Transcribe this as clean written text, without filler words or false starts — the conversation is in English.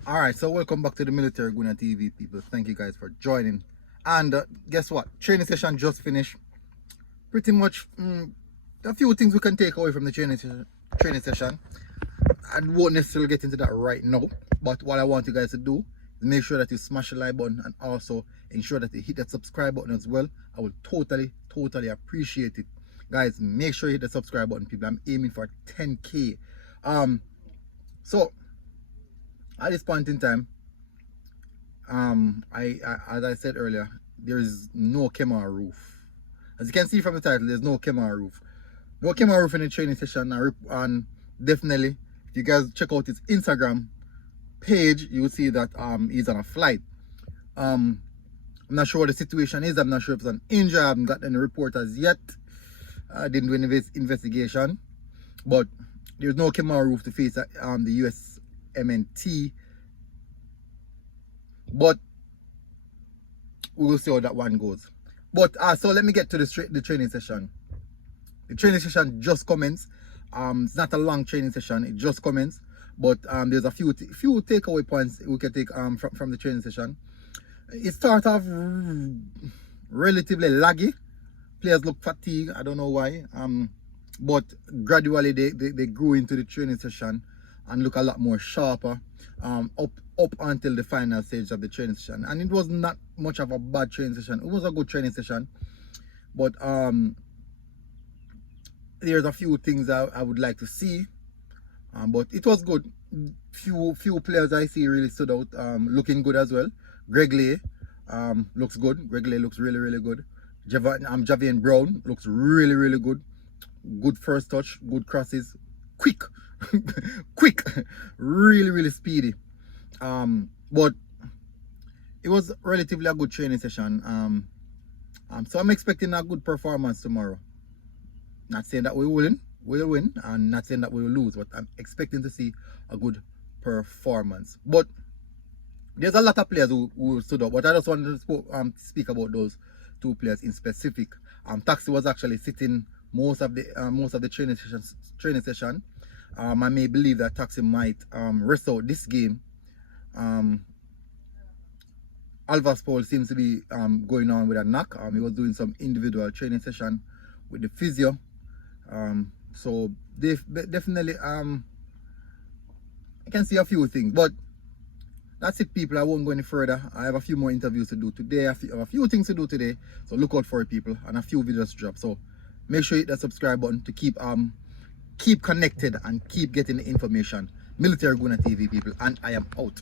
Alright, so welcome back to the Military Guna TV, people. Thank you guys for joining. And guess what? Training session just finished. Pretty much a few things we can take away from the training session. I won't necessarily get into that right now, but what I want you guys to do is make sure that you smash the like button and also ensure that you hit that subscribe button as well. I will totally appreciate it. Guys, make sure you hit the subscribe button, people. I'm aiming for 10K. So at this point in time, as I said earlier, there is no Kemar Roofe. As you can see from the title, there's no Kemar Roofe. No Kemar Roofe in the training session, and definitely, if you guys check out his Instagram page, you will see that he's on a flight. I'm not sure what the situation is. I'm not sure if it's an injury. I haven't got any report as yet. I didn't do any investigation, but there's no Kemar Roofe to face the USMNT. But we will see how that one goes. But so let me get to the training session. The training session just commenced. It's not a long training session. It just commenced. But there's a few takeaway points we can take from the training session. It started off relatively laggy. Players look fatigued. I don't know why. But gradually they grew into the training session and look a lot more sharper. Up until the final stage of the training session, and it was not much of a bad training session. It was a good training session, but there's a few things I would like to see, but it was good. Few players I see really stood out, looking good as well. Reggae looks good. Reggae looks really good. Javian Brown looks really good. Good first touch, good crosses, quick quick, really speedy. But it was relatively a good training session. So I'm expecting a good performance tomorrow. Not saying that we'll win, and not saying that we will lose, but I'm expecting to see a good performance. But there's a lot of players who stood up, but I just wanted to speak about those two players in specific. Taxi was actually sitting most of the training session. I may believe that Taxi might rest out this game. Alvas Paul seems to be going on with a knock. He was doing some individual training session with the physio. So they definitely I can see a few things, but that's it, people. I won't go any further. I have a few more interviews to do today. I have a few things to do today, so look out for it, people, and a few videos to drop. So make sure you hit that subscribe button to keep connected and keep getting the information. Military Guna TV, people, and I am out.